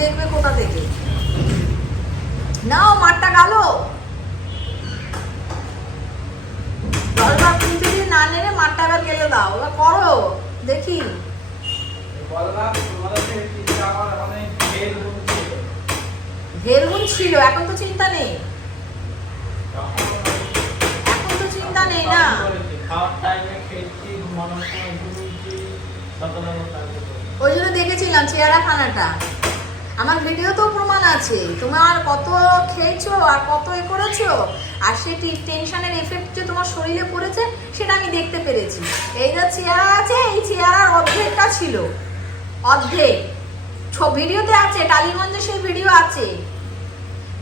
দেখবে কোথা থেকে। নাও মাঠটা গালো, জলটা পিঁপড়ে না নেড়ে মাঠটা আবার গেলে দাও, ওটা করো দেখি। ঘেরগুন ছিল, এখন তো চিন্তা নেই, এখন তো চিন্তা নেই না। ওই জন্য দেখেছিলাম চেহারা খানাটা, আমার ভিডিও তো প্রমাণ আছে তোমার কত খেয়েছো আর কত এ করেছো, আর সেটি টেনশনের এফেক্ট যে তোমার শরীরে পড়েছে সেটা আমি দেখতে পেরেছি। এই যে চেহারা আছে, এই চেহারার অর্ধেকটা ছিল, অর্ধেক ভিডিওতে আছে, টালিগঞ্জে সেই ভিডিও আছে,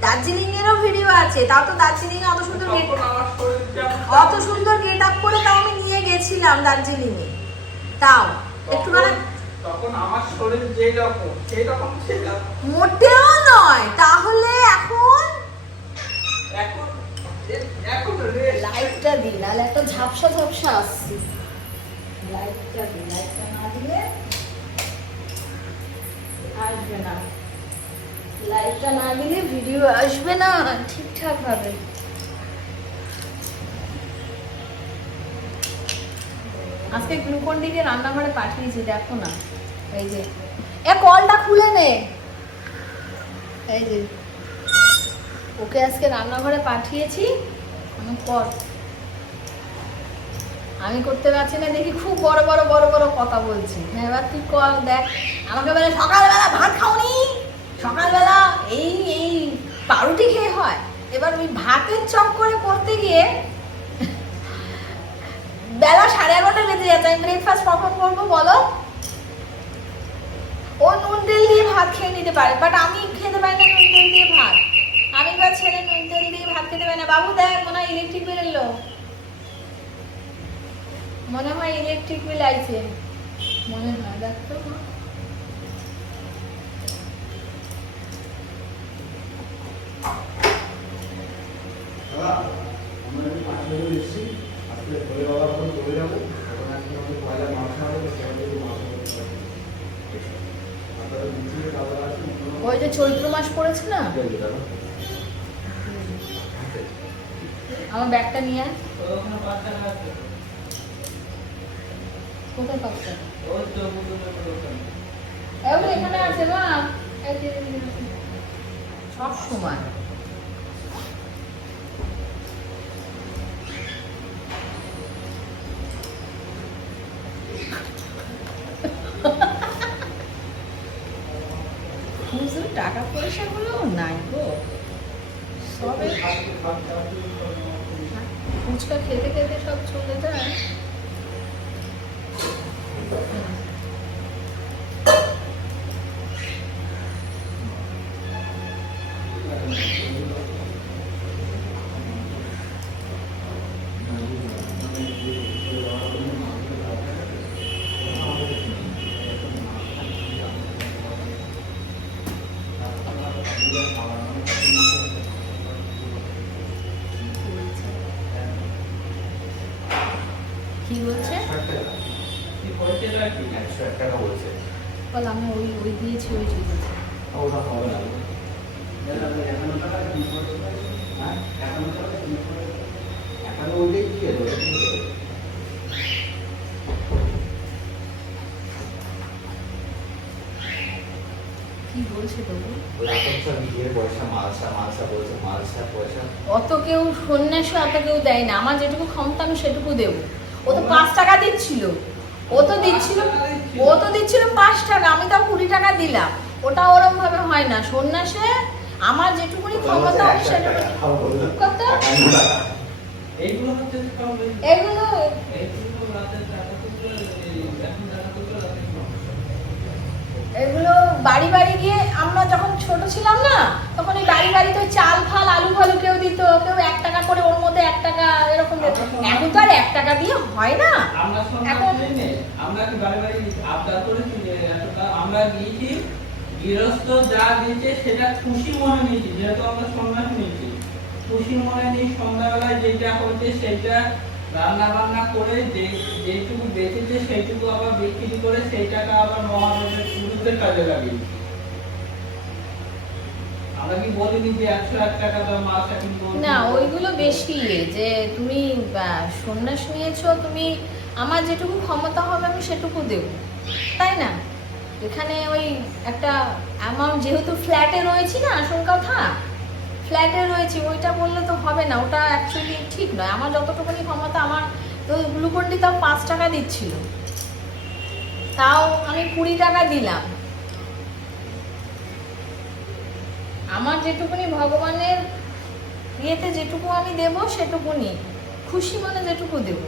দার্জিলিং এরও ভিডিও আছে। তাও তো দার্জিলিং এ অত সুন্দর গেট আপ করে তাও আমি নিয়ে গেছিলাম দার্জিলিং এ, তাও একটুখানি তখন আমার শরীর যেই রকম সেই রকম ছিল, মোটেও নয়। তাহলে এখন লাইটটা দিই, নাহলে একটা ঝাপসা ঝাপসা আসছে। লাইটটা দিই, লাইটটা না দিলে আসবে না, লাইটটা না দিলে ভিডিও আসবে না ঠিকঠাক ভাবে। আজকে গ্লুকন ডিকে রান্নাঘরে পাঠিয়েছি, দেখো না, এই যে এ কলটা খুলে নে, এই যে ওকে আজকে রান্নাঘরে পাঠিয়েছি, আমি কর, আমি করতে পারছি না দেখি খুব বড় বড় বড় বড় কথা বলছি। হ্যাঁ এবার তুই কর, দেখ আমাকে বলে সকালবেলা ভাত খাওনি, সকালবেলা এই এই পাউরুটি খেয়ে হয়। এবার ওই ভাতের চক করে করতে গিয়ে বেলা 11:30 বেজে যাচ্ছে, আমি ব্রেকফাস্ট কখন করবো বলো? ও নুন তেল দিয়ে ভাত খেয়ে নিতে পারে, বাট আমি খেতে পারি না নুন তেল দিয়ে ভাত। আমি বা ছেলে নুন তেল দিয়ে ভাত খেতে পারি না। বাবু দেখ মনে হয় ইলেকট্রিক বিল এলো, মনে হয় ইলেকট্রিক বিল আইছে, মনে হয়, দেখ তো। ওই যে চৈত্র মাস পড়েছে না, আমার ব্যাগটা নিয়ে আয়। কোথায় পাচ্ছেন? এখানে আছে মা, সব সময় টাকা পয়সা গুলো নাই গো, সবে ফুচকা খেতে খেতে সব চলে যায়। কি বলছে? বল আমি ওই দিয়েছি, ওই ঠিক আছে। কি বলছে তবু? অত কেউ সন্ন্যাসী অত কেউ দেয় না, আমার যেটুকু ক্ষমতা আমি সেটুকু দেবো। ও তো 5 টাকা দিচ্ছিল, ও তো দিচ্ছিল 5 টাকা, আমি তাও 20 টাকা দিলাম। ওটা ওরকম ভাবে হয় না, সন্ন্যাসে আমার যেটুকুনি ক্ষমতা আমি সেটুকু কত এগুলো এগুলো বাড়ি বাড়ি গিয়ে, আমরা যখন ছোট ছিলাম না তখন এই বাড়ি বাড়িতে চাল ফাল আলু ফালু কেউ দিত, কেউ 1 টাকা করে, ওর মধ্যে 1 টাকা এরকম দিত। এখন তো আর 1 টাকা দিয়ে হয় না। এখন আমরা কি বাড়ি বাড়ি আবদার করেছি যে আমরা গিয়েছি, গৃহস্থ যা দিয়েছে সেটা খুশি মনে নিয়েছি, যেহেতু আমরা সন্ন্যাস নিয়েছি খুশি মনে নিয়ে সন্ধ্যাবেলায় যেটা হচ্ছে সেটা রান্না বান্না করে যেটুকু বেঁচেছে সেইটুকু আবার বিক্রি করে সেই টাকা আবার মহাদেবের পুরুষদের কাজে লাগিয়েছি। আমরা কি বলিনি যে 101 টাকা দাও মাছ এখন বলছি না ওইগুলো বেশি, যে তুমি সন্ন্যাস নিয়েছো, তুমি আমার যেটুকু ক্ষমতা হবে আমি সেটুকু দেব, তাই না? এখানে ওই একটা অ্যামাউন্ট, যেহেতু ফ্ল্যাটে রয়েছি না, আসল কথা ফ্ল্যাটে রয়েছি, ওইটা বললে তো হবে না, ওটা অ্যাকচুয়ালি ঠিক নয়। আমার যতটুকুনি ক্ষমতা, আমার তো গ্লুকন্ডি তাও 5 টাকা দিচ্ছিল, তাও আমি 20 টাকা দিলাম। আমার যেটুকুনি ভগবানের ইয়েতে যেটুকু আমি দেব সেটুকুনি, খুশি মনে যেটুকু দেব।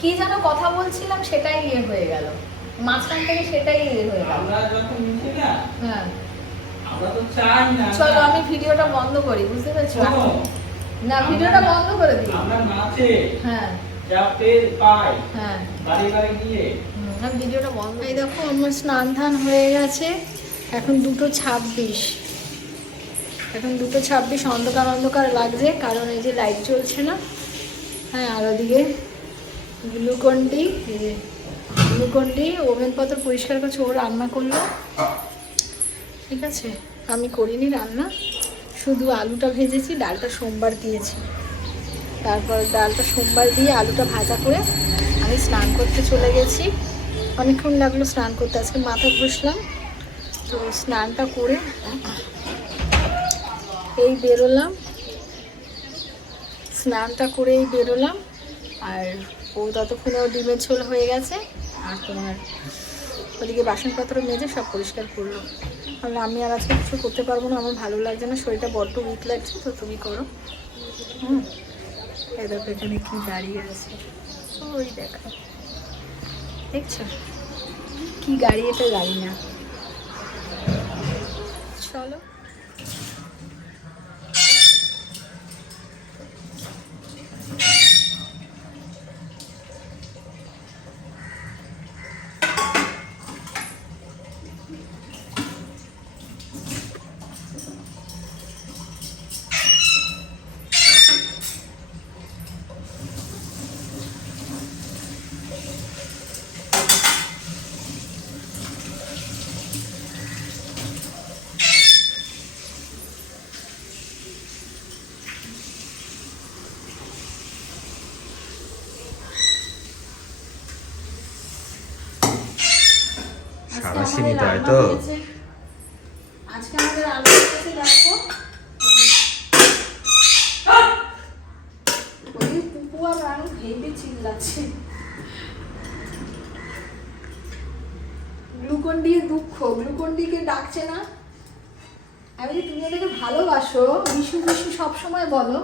কি যেন কথা বলছিলাম, সেটাই ইয়ে হয়ে গেল, মাঝখান থেকে সেটাই ইয়ে হয়ে গেল। আমরা যখন নিচ্ছি না, হ্যাঁ আমরা তো চাই না। চলো আমি ভিডিওটা বন্ধ করি, বুঝতে পেরেছো? শোনো, না ভিডিওটা বন্ধ করে দিই। আমরা নাচে হ্যাঁ যা পাই হ্যাঁ বাড়ি বাড়ি গিয়ে আমি ভিডিওটা বন্ধ। এই দেখো আমার স্নান ধান হয়ে গেছে, এখন 2:26, এখন 2:26, অন্ধকার অন্ধকার লাগছে, কারণ এই যে লাইট জ্বলছে না। হ্যাঁ, আর ওদিকে গ্লুকন্ডি, এই যে গ্লুকন্ডি ওভেন পত্র পরিষ্কার করছে, ও রান্না করলো, ঠিক আছে? আমি করিনি রান্না, শুধু আলুটা ভেজেছি, ডালটা সোমবার দিয়েছি। তারপর ডালটা সোমবার দিয়ে আলুটা ভাজা করে আমি স্নান করতে চলে গেছি। অনেকক্ষণ লাগলো স্নান করতে, আজকে মাথা ঘষলাম, তো স্নানটা করে এই বেরোলাম, স্নানটা করেই বেরোলাম। আর ও ততক্ষণে ও ডিমের ঝোল হয়ে গেছে, আর তোমার ওদিকে বাসনপত্র মেজে সব পরিষ্কার করলো। তাহলে আমি আর আজকে কিছু করতে পারবো না, আমার ভালো লাগছে না, শরীরটা বড্ড উইক লাগছে, তো তুমি করো। এই দেখো এখানে কি দাঁড়িয়ে আছে, ওই দেখো, দেখছো কি গাড়ি, এটা গাড়ি না। চলো সারাশিনি তাই তো? আজকে আমাদের আলু হয়েছে, দেখো ওই পুপু আর রানু ভেবে চিল্লাচ্ছে। গ্লুকন্ডি দুঃখ, গ্লুকন্ডিকে ডাকছে না। আমি যে তুমি ওদেরকে ভালোবাসো, বিশু বিশু সবসময় বলো,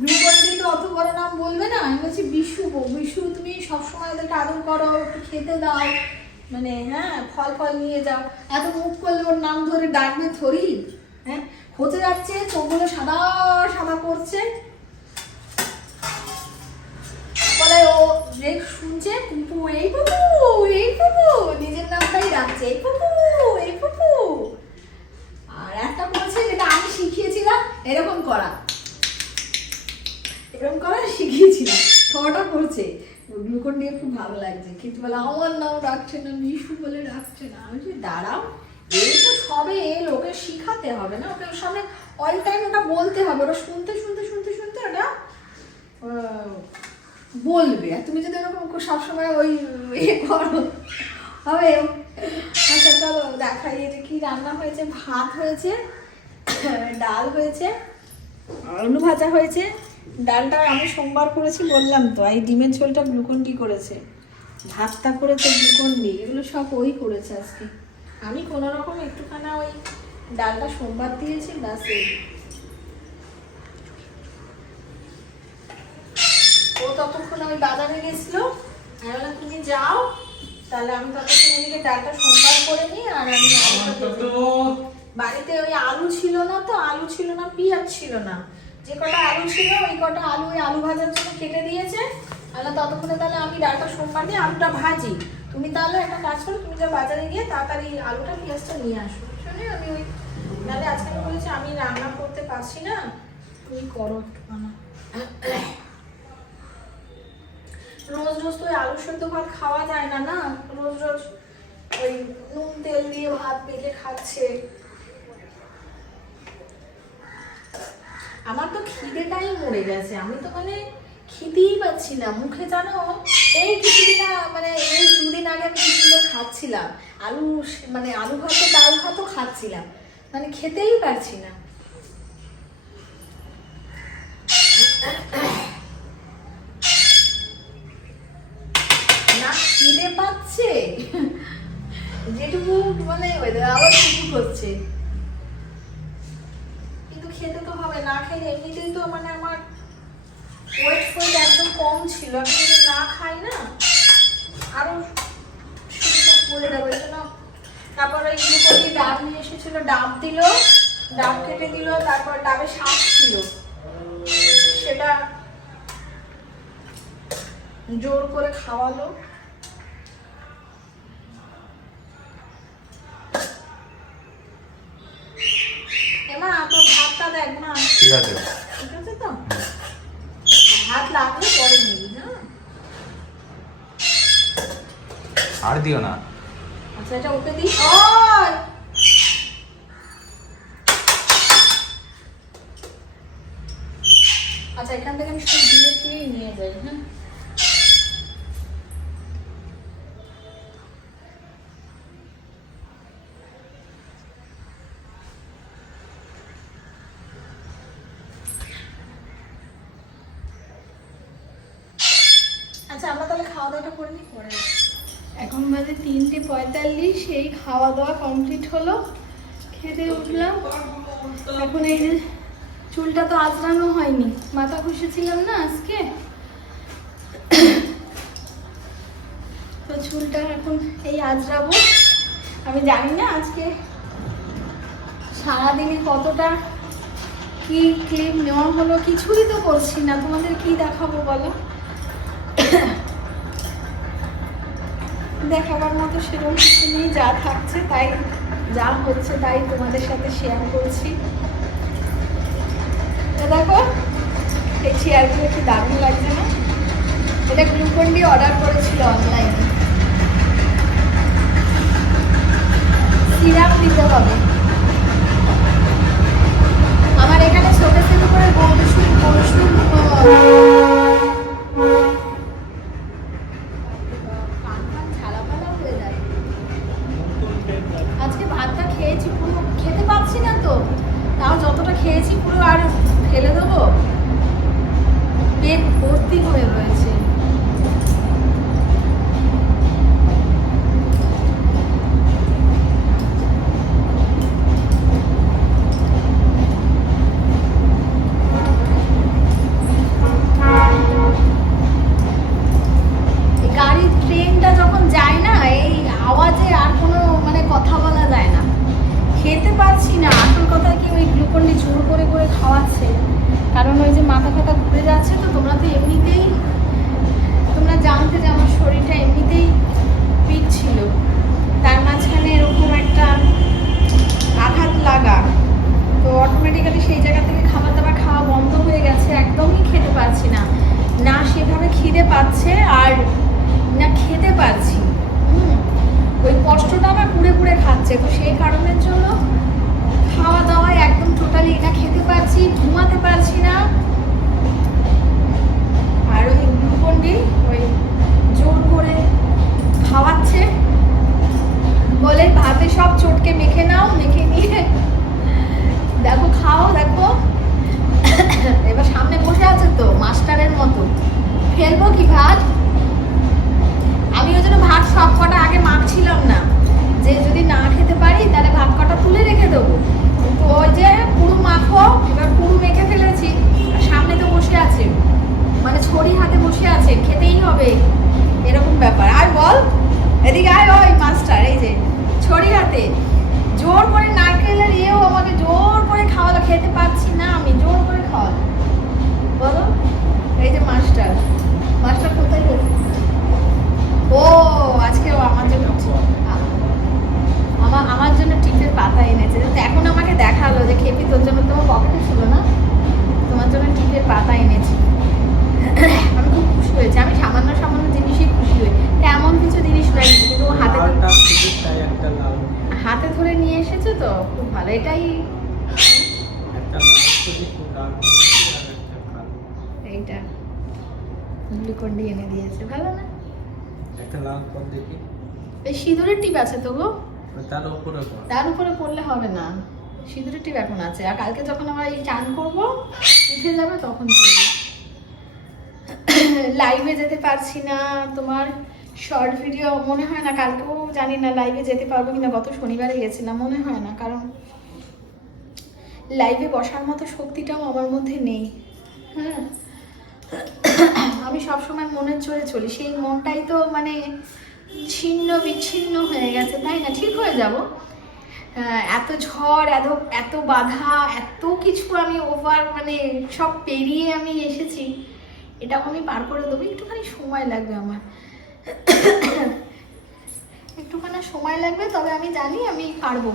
গ্লুকন্ডি তো অত বড় নাম বলবে না। আমি বলছি বিশু, বিশু তুমি সবসময় ওদেরকে আদর করো, একটু খেতে দাও, মানে হ্যাঁ ফল ফল নিয়ে যাও, এত মুখ করলে ওর নাম ধরে ডাকবে থরি? হ্যাঁ, হতে যাচ্ছে, চোখগুলো সাদা সাদা করছে, বলে ও যে শুনছে পুপু, এই পুপু, এই পুপু, নিজের নামটাই ডাকছে, এই পুপু, এই পুপু। আর একটা বলছে যেটা আমি শিখিয়েছিলাম, এরকম করা, এরকম করা শিখিয়েছিলাম, খাওয়াটা করছে। গ্লুকন্ডি খুব ভালো লাগছে, কিন্তু বলে আমার নাম ডাকছে না, মিশু বলে ডাকছে না। আমি বলছি দাঁড়াও, এই তো সবে এলো, ওকে শিখাতে হবে না, ওকে ওর সামনে অল টাইম ওটা বলতে হবে, ওটা শুনতে শুনতে শুনতে শুনতে ওটা বলবে। আর তুমি যদি ওরকম সবসময় ওই ইয়ে করো হবে। আচ্ছা চলো দেখাই, এটা কি রান্না হয়েছে। ভাত হয়েছে, ডাল হয়েছে, আলু ভাজা হয়েছে। ডালটা আমি সোমবার করেছি বললাম তো, এই ডিমের ঝোলটা গ্লুকন্ডি করেছে, ভাতটা করেছে গ্লুকন্ডি, এগুলো সব ওই করেছে আজকে। আমি কোনো রকম একটুখানা ওই ডালটা সোমবার দিয়েছি, ব্যাস। ও ততক্ষণ আমি বাজারে গেছিলো, আমি বললাম তুমি যাও, তাহলে আমি ততক্ষণ এদিকে ডালটা সোমবার করে নিই। আর আমি বাড়িতে ওই আলু ছিল না, তো আলু ছিল না, পেঁয়াজ ছিল না, যে কটা আলু ছিল ওই কটা আলু ওই আলু ভাজার জন্য কেটে দিয়েছে। তাহলে ততক্ষণে তাহলে আমি ডালটা সোমবার দিয়ে আলুটা ভাজি। তুমি তাহলে একটা কাজ করো, তুমি যা বাজারে গিয়ে তাড়াতাড়ি আলুটা পেঁয়াজটা নিয়ে আসো, শুনে আমি ওই তাহলে আজকে আমি বলেছি আমি রান্না করতে পারছি না, তুমি করো একটুখানা। রোজ রোজ তো ওই আলু সেদ্ধ ভাত খাওয়া যায় না, না রোজ রোজ ওই নুন তেল দিয়ে ভাত মেখে খাচ্ছে। আমার তো খিদেটাই মরে গেছে, আমি তো মানে খিদেই পাচ্ছি না মুখে, জানো এই খিচুড়িটা মানে এই 2 দিন আগে আমি কি সুন্দর খাচ্ছিলাম, মানে আলু ভাতে ডাল ভাতও খাচ্ছিলাম, মানে খেতেই পারছি না। না খিদে পাচ্ছে যেটুকু মানে আবার শুরু করছে, কিন্তু খেতে তো হবে, না খেলে এমনিতেই তো মানে আমার ওয়েট একদম কম ছিল, আমি যদি না খাই না আরো শুরুটা করে দেবো। এই জন্য তারপরে গ্লুকোজ ডাব নিয়ে এসেছিল, ডাব দিল, ডাব কেটে দিল, তারপর ডাবে শাক ছিল, সেটা জোর করে খাওয়ালো। এমা তোর ভাতটা দেখ না। ঠিক আছে, ঠিক আছে তো, ভাত লাগলে পরে নিবি। হ্যাঁ আর দিও না। আচ্ছা এটা ওকে দিই। ওই আচ্ছা এখান থেকে আমি সব দিয়ে নিয়ে যাই। হ্যাঁ আচ্ছা আমরা তাহলে খাওয়া দাওয়াটা করে নিই পরে। এখন বাজে 3:45, সেই খাওয়া দাওয়া কমপ্লিট হলো, খেতে উঠলাম। এখন এই যে চুলটা তো আঁচড়ানো হয়নি, মাথা ঘষেছিলাম না আজকে, তো চুলটা এখন এই আঁচড়াবো। আমি জানি না আজকে সারাদিনে কতটা কি ক্লিপ নেওয়া হলো, কিছুই তো করছি না, তোমাদের কি দেখাবো বলো, দেখাবার মতো সেরকম কিছু নেই, যা থাকছে তাই, যা হচ্ছে তাই তোমাদের সাথে শেয়ার করছি। দেখো এই চেয়ারগুলো কি দারুণ লাগছে না, এটা গ্লুকন-ডি অর্ডার করেছিল অনলাইনে, সিরাপ দিতে হবে। আমার এখানে ছোট ছোট করে আজকে ভাতটা খেয়েছি পুরো, খেতে পাচ্ছি না তো, তাও যতটা খেয়েছি পুরো আর ফেলে দেবো, পেট ভর্তি হয়ে রয়েছে। গাড়ির ট্রেনটা যখন যায় না, এই আওয়াজে আর কোনো মানে কথা বলা যায় না, খেতে পারছি না। আসল কথা কি, ওই গ্লুকন-ডি জোর করে করে খাওয়াচ্ছে, কারণ ওই যে মাথা ফাতা ঘুরে যাচ্ছে, তো তোমরা তো এমনিতেই তোমরা জানতে যে আমার শরীরটা এমনিতেই পিট ছিল, তার মাঝখানে এরকম একটা আঘাত লাগা, তো অটোমেটিক্যালি সেই জায়গা থেকে খাবার দাবার খাওয়া বন্ধ হয়ে গেছে, একদমই খেতে পারছি না, না সেভাবে খিদে পাচ্ছে আর না খেতে পারছি। ওই কষ্টটা আমার পুড়ে পুড়ে খাচ্ছে, তো সেই কারণের জন্য খাওয়া দাওয়ায় একদম টোটালি না খেতে পারছি, ঘুমাতে পারছি না। আর ওই গ্লুকন-ডি ওই জোর করে খাওয়াচ্ছে, বলে ভাতে সব চটকে মেখে নাও, মেখে নিয়ে দেখো খাও, দেখো এবার সামনে বসে আছে তো মাস্টারের মতো, ফেলবো কি ভাত। আমি ওই জন্য ভাত সব কটা আগে মাখছিলাম না, যে যদি না খেতে পারি তাহলে ভাত কটা তুলে রেখে দেবো, তো ওই যে পুরো মাখো, এবার পুরো মেখে ফেলেছি, আর সামনে তো বসে আছে, মানে ছড়ি হাতে বসে আছে, খেতেই হবে এরকম ব্যাপার। আর বল এদিকে আয়, ওই মাস্টার এই যে ছড়ি হাতে জোর করে নারকেলের ইয়েও আমাকে জোর করে খাওয়ালো, খেতে পারছি না আমি, জোর করে খাওয়ালো। বলো এই যে মাস্টার, মাস্টার কোথায় গেছে? ও আজকে আমার জন্য আমার জন্য টিপের পাতা এনেছে, এখন আমাকে দেখালো যে খেপি তোর জন্য, তোমার পকেটে ছিল না, তোমার জন্য টিপের পাতা এনেছি। আমি খুব খুশি হয়েছি, আমি সামান্য সামান্য জিনিসই খুশি হই, এমন কিছু জিনিস নাই, কিন্তু হাতে ভালো, এটাই একটা লাল করে একটু ডার্ক করেছি আর একটা কালো। এইটা গ্লুকন ডি এনে দিয়েছে, ভালো না? একটা লাল পর দেখি, এই সিঁদুরের টিপ আছে তো গো, তার উপরে কর। তার উপরে পড়লে হবে না, সিঁদুরের টিপ এখন আছে। আর কালকে যখন আমরা এই চান করবো উঠে যাবে তখন করবো। লাইভে যেতে পারছি না, তোমার শর্ট ভিডিও মনে হয় না, কালকেও জানি না লাইভে যেতে পারবো কিনা, গত শনিবারে গেছিলাম, মনে হয় না, কারণ লাইভে বসার মতো শক্তিটাও আমার মধ্যে নেই। হ্যাঁ, আমি সবসময় মনের জোরে চলি, সেই মনটাই তো মানে ছিন্ন বিচ্ছিন্ন হয়ে গেছে, তাই না? ঠিক হয়ে যাব। এত ঝড়, এত বাধা, এত কিছু আমি ওভার মানে সব পেরিয়ে আমি এসেছি, এটাও আমি পার করে দেবো। একটুখানি সময় লাগবে আমার, একটুখানি সময় লাগবে, তবে আমি জানি আমি পারবো।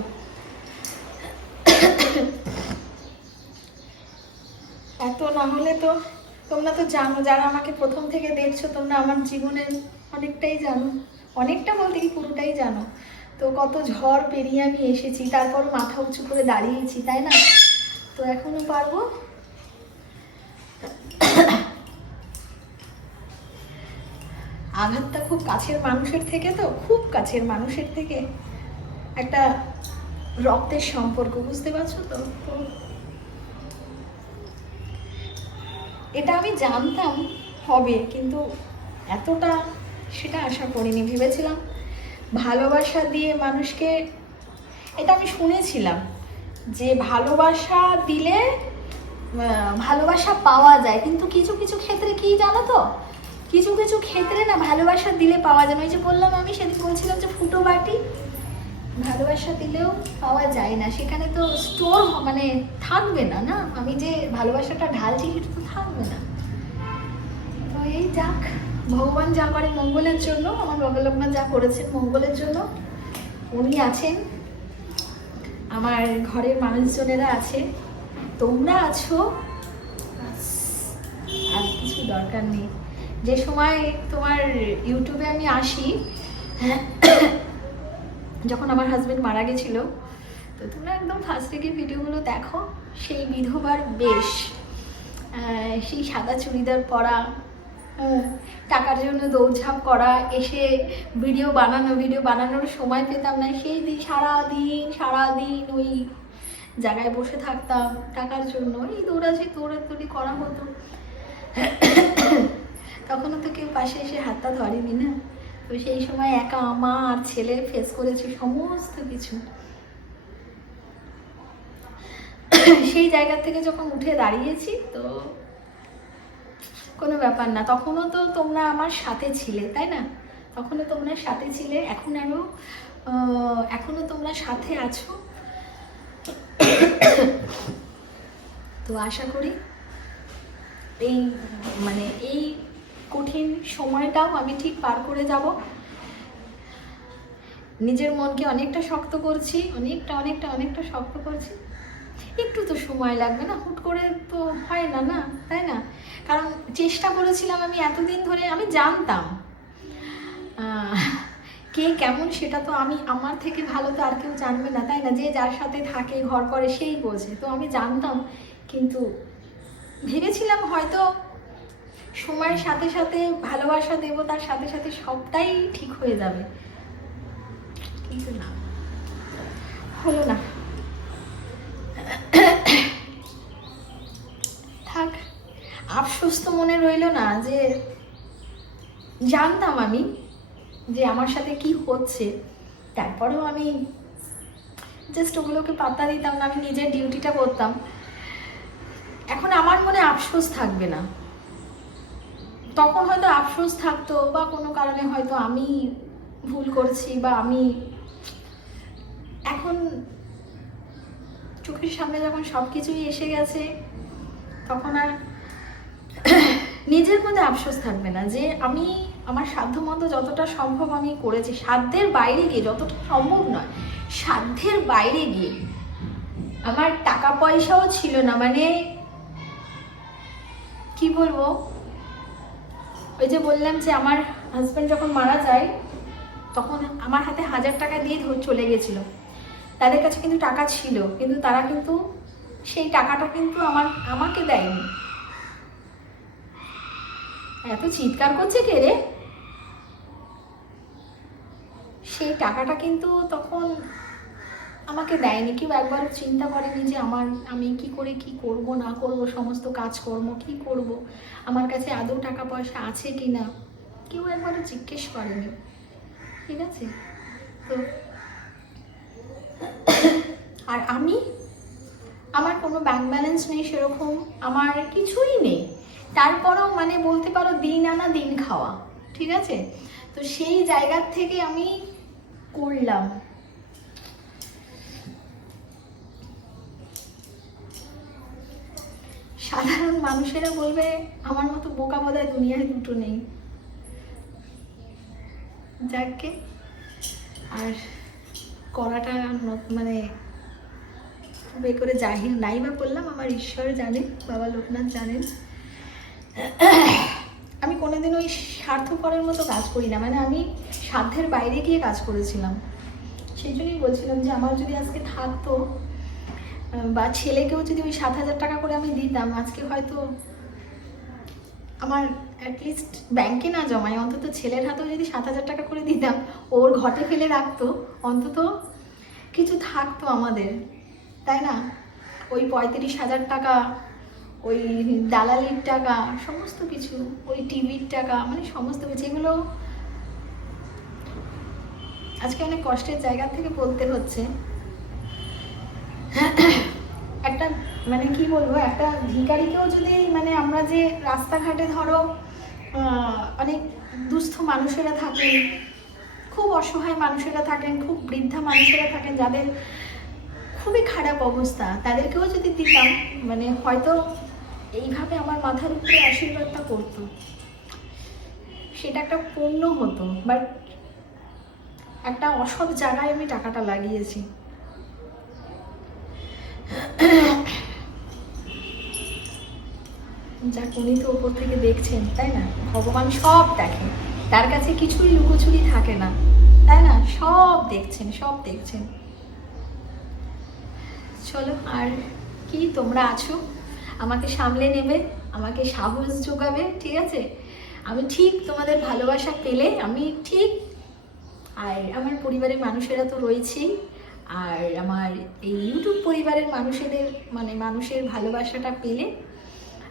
এত না হলে তো, তোমরা তো জানো, যারা আমাকে প্রথম থেকে দেখছো, তোমরা আমার জীবনের অনেকটাই জানো, অনেকটা বলতে কি পুরোটাই জানো। তো কত ঝড় পেরিয়ে আমি এসেছি, তারপর মাথা উঁচু করে দাঁড়িয়েছি, তাই না? তো এখনো পারবো। আঘাতটা খুব কাছের মানুষের থেকে, তো খুব কাছের মানুষের থেকে, একটা রক্তের সম্পর্ক, বুঝতে পারছো তো? তো এটা আমি জানতাম হবে, কিন্তু এতটা সেটা আশা করিনি। ভেবেছিলাম ভালোবাসা দিয়ে মানুষকে, এটা আমি শুনেছিলাম যে ভালোবাসা দিলে ভালোবাসা পাওয়া যায়, কিন্তু কিছু কিছু ক্ষেত্রে কি জানো তো, কিছু কিছু ক্ষেত্রে না ভালোবাসা দিলে পাওয়া যায় না। ওই যে বললাম, আমি সেদিন বলছিলাম যে ফুটো বাটি ভালোবাসা দিলেও পাওয়া যায় না, সেখানে তো স্টোর মানে থাকবে না, না আমি যে ভালোবাসাটা ঢালছি সেটা তো থাকবে না। তো এই যাক, ভগবান যা করে মঙ্গলের জন্য, আমার বাবা লোকনাথ যা করেছেন মঙ্গলের জন্য, উনি আছেন, আমার ঘরের মানুষজনেরা আছে, তোমরা আছো, আর কিছু দরকার নেই। যে সময় তোমার ইউটিউবে আমি আসি, যখন আমার হাজবেন্ড মারা গেছিল, তো তোমরা একদম ফার্স্ট থেকে ভিডিওগুলো দেখো, সেই বিধবার বেশ, সেই সাদা চুড়িদার পরা, টাকার জন্য দৌড়ঝাঁপ করা, এসে ভিডিও বানানোর সময় পেতাম না, সেই দিন সারাদিন ওই জায়গায় বসে থাকতাম টাকার জন্য, এই দৌড়াদৌড়ি করা হতো। তখনও তো কেউ পাশে এসে হাতটা ধরেনি না, তো সেই সময় একা মা আর ছেলে ফেস করেছি সমস্ত কিছু। সেই জায়গা থেকে যখন উঠে দাঁড়িয়েছি, তো কোনো ব্যাপার না, তখনও তো তোমরা আমার সাথে ছিলে, তাই না? তখনও তোমরা সাথে ছিলে, এখনো তোমরা সাথে আছো। তো আশা করি এই কঠিন সময়টাও আমি ঠিক পার করে যাব। নিজের মনকে অনেকটা শক্ত করছি, অনেকটা শক্ত করছি। একটু তো সময় লাগবে না, হুট করে তো হয় না, না তাই না? কারণ চেষ্টা করেছিলাম আমি এতদিন ধরে, আমি জানতাম কে কেমন, সেটা তো আমি, আমার থেকে ভালো তো আর কেউ জানবে না, তাই না? যে যার সাথে থাকে, ঘর করে, সেই বোঝে। তো আমি জানতাম, কিন্তু ভেবেছিলাম হয়তো সময়ের সাথে সাথে ভালোবাসা দেব, তার সাথে সাথে সবটাই ঠিক হয়ে যাবে, কিন্তু না, হলো না। থাক, আফসোস তো মনে রইল না, যে জানতাম আমি যে আমার সাথে কি হচ্ছে, তারপরেও আমি জাস্ট ওগুলোকে পাত্তা দিতাম না, আমি নিজের ডিউটিটা করতাম। এখন আমার মনে আফসোস থাকবে না, তখন হয়তো আফসোস থাকতো, বা কোনো কারণে হয়তো আমি ভুল করছি, বা আমি এখন চোখের সামনে যখন সব কিছুই এসে গেছে, তখন আর নিজের মধ্যে আফসোস থাকবে না, যে আমি আমার সাধ্যমতো যতটা সম্ভব আমি করেছি, সাধ্যের বাইরে গিয়ে, যতটা সম্ভব নয় সাধ্যের বাইরে গিয়ে। আমার টাকা পয়সাও ছিল না, মানে কি বলবো, ওই যে বললাম যে আমার হাজব্যান্ড যখন মারা যায়, তখন আমার হাতে 1000 টাকা দিয়ে চলে গেছিল। তাদের কাছে কিন্তু টাকা ছিল, কিন্তু তারা কিন্তু সেই টাকাটা কিন্তু আমাকে দেয়নি। এত চিৎকার করছে কে রে? সেই টাকাটা কিন্তু তখন আমাকে দেয়নি। কেউ একবার চিন্তা করেনি যে আমি কি করে কি করব না করব, সমস্ত কাজকর্ম কি করব, আমার কাছে আদৌ টাকা পয়সা আছে কি না, কেউ একবারও জিজ্ঞেস করেনি। ঠিক আছে? তো আর আমার কোনো ব্যাংক ব্যালেন্স নেই সেরকম, আমার কিছুই নেই, তারপরেও মানে বলতে পারো দিন আনা দিন খাওয়া। ঠিক আছে? তো সেই জায়গার থেকে আমি করলাম। সাধারণ মানুষেরা বলবে আমার মতো বোকা বোধহয় দুনিয়ায় দুটো নেই। যাকে আর করাটা মানে খুব করে জাহির নাই বা করলাম, আমার ঈশ্বর জানেন, বাবা লোকনাথ জানেন। আমি কোনোদিন ওই স্বার্থপরের মতো কাজ করি না, মানে আমি সাধ্যের বাইরে গিয়ে কাজ করেছিলাম। সেই জন্যই বলছিলাম যে আমার যদি আজকে থাকতো বা ছেলেকেও যদি ওই 7,000 টাকা করে আমি দিতাম, আজকে হয়তো আমার অ্যাটলিস্ট ব্যাংকে না জমায়, অন্তত ছেলের হাতেও যদি 7,000 টাকা করে দিতাম, ওর ঘটে ফেলে রাখতো, অন্তত কিছু থাকতো আমাদের, তাই না? ওই 35,000 টাকা, ওই দালালির টাকা, সমস্ত কিছু, ওই টিভির টাকা, মানে সমস্ত কিছু, এগুলো আজকে অনেক কষ্টের জায়গা থেকে বলতে হচ্ছে। একটা মানে কি বলবো, একটা ভিখারিকেও যদি মানে আমরা যে রাস্তাঘাটে ধরো অনেক দুস্থ মানুষেরা থাকেন, খুব অসহায় মানুষেরা থাকেন, খুব বৃদ্ধা মানুষেরা থাকেন, যাদের খুবই খারাপ অবস্থা, তাদেরকেও যদি দিতাম, মানে হয়তো এইভাবে আমার মাথার উপরে আশীর্বাদটা করতো, সেটা একটা পূর্ণ হতো। বাট একটা অসৎ জায়গায় আমি টাকাটা লাগিয়েছি। যাক, উনি তো ওপর থেকে দেখছেন, তাই না? ভগবান সব দেখেন, তার কাছে কিছুই লুকোচুরি থাকে না, তাই না? সব দেখছেন, সব দেখছেন। চলো, আর কি, তোমরা আছো, আমাকে সামলে নেবে, আমাকে সাহস যোগাবে। ঠিক আছে? আমি ঠিক তোমাদের ভালোবাসা পেলে আমি ঠিক, আর আমার পরিবারের মানুষেরা তো রয়েছেই, আর আমার এই ইউটিউব পরিবারের মানুষের ভালোবাসাটা পেলে,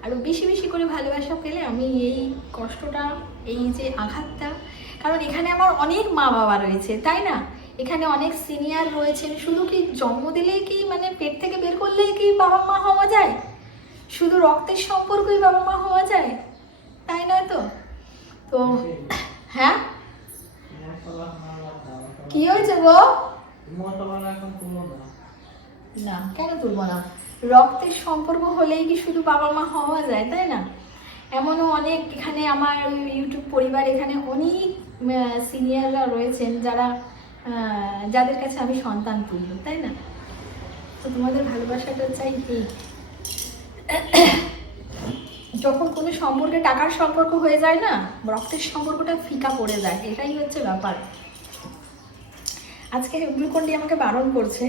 আরও বেশি বেশি করে ভালোবাসা পেলে, আমি এই কষ্টটা, এই যে আঘাতটা, কারণ এখানে আমার অনেক মা বাবা রয়েছে, তাই না? এখানে অনেক সিনিয়র রয়েছেন। শুধু কি জন্ম দিলেই কি, মানে পেট থেকে বের করলেই কি বাবা মা হওয়া যায়? শুধু রক্তের সম্পর্কই বাবা মা হওয়া যায়? তাই নয় তো? তো হ্যাঁ, কি হয়েছে গো? না, কেন তুলবো না? রক্তের সম্পর্ক হলেই কি শুধু বাবা মা হওয়া যায়? তাই না? এমনও অনেক এখানে আমার ইউটিউব পরিবার, এখানে অনেক সিনিয়ররা রয়েছেন যাদের কাছে আমি সন্তান তুল্য, তাই না? তো তোমাদের ভালোবাসাটা চাই। এই যখন কোনো সম্পর্কে টাকার সম্পর্ক হয়ে যায় না, রক্তের সম্পর্কটা ফিকা পড়ে যায়, এটাই হচ্ছে ব্যাপার। আজকে গ্লুকন্ডি আমাকে বারণ করছে,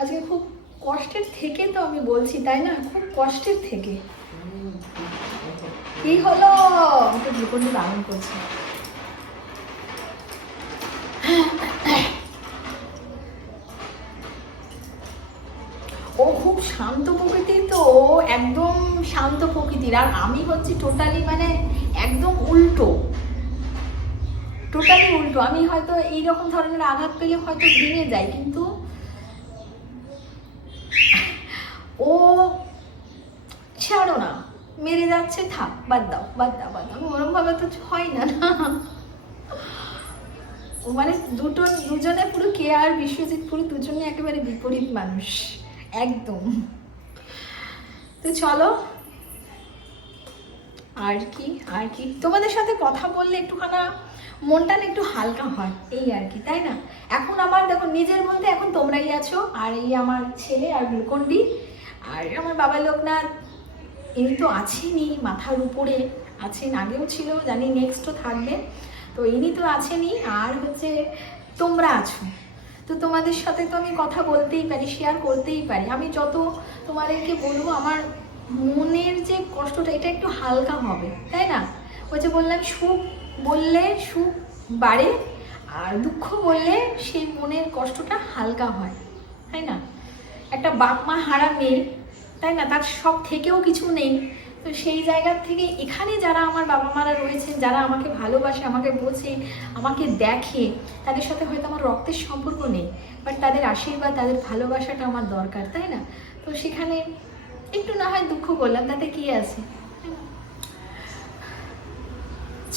আজকে খুব কষ্টের থেকে তো আমি বলছি, তাই না? খুব কষ্টের থেকে। কি হলো? আমাকে গ্লুকন্ডি বারণ করছে। ও খুব শান্ত প্রকৃতির, তো ও একদম শান্ত প্রকৃতির, আর আমি হচ্ছি টোটালি মানে একদম উল্টো, টোটালি উল্টো। আমি হয়তো এইরকম ধরনের আঘাত পেলে হয়তো ভেঙে যায়, কিন্তু ও ছাড়ো না, মেরে যাচ্ছে, থাক, বাদ দাও বাদ দাও বাদ দাও, ওরকম ভাবে তো হয় না। ও মানে দুজনে পুরো কেয়ার বিশ্বজিৎ পুরো দুজনে একেবারে বিপরীত মানুষ, একদম। তো চলো, আর কি তোমাদের সাথে কথা বললে একটুখানা মনটা একটু হালকা হয়, এই আর কি, তাই না? এখন আমার দেখো নিজের মধ্যে এখন তোমরাই আছো, আর এই আমার ছেলে আর গ্লুকন্ডি, আর আমার বাবা লোকনাথ, ইনি তো আছেনই, মাথার উপরে আছেন, আগেও ছিল, জানি নেক্সটও থাকবে। তো ইনি তো আছেনই, আর হচ্ছে তোমরা আছো। তো তোমাদের সাথে তো আমি কথা বলতেই পারি, শেয়ার করতেই পারি। আমি যত তোমাদেরকে বলবো আমার মনের যে কষ্টটা এটা একটু হালকা হবে, তাই না? ওই যে বললাম সুখ বললে সুখ বাড়ে, আর দুঃখ বললে সেই মনের কষ্টটা হালকা হয়, তাই না? একটা বাপ মা হারা মেয়ে, তাই না, তার সব থেকেও কিছু নেই। তো সেই জায়গার থেকে এখানে যারা আমার বাবা মারা রয়েছেন, যারা আমাকে ভালোবাসে, আমাকে বোঝে, আমাকে দেখে, তাদের সাথে হয়তো আমার রক্তের সম্পর্ক নেই, বাট তাদের আশীর্বাদ, তাদের ভালোবাসাটা আমার দরকার, তাই না? তো সেখানে একটু না হয় দুঃখ করলাম, তাতে কি আছে?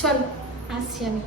চলো আসছি আমি।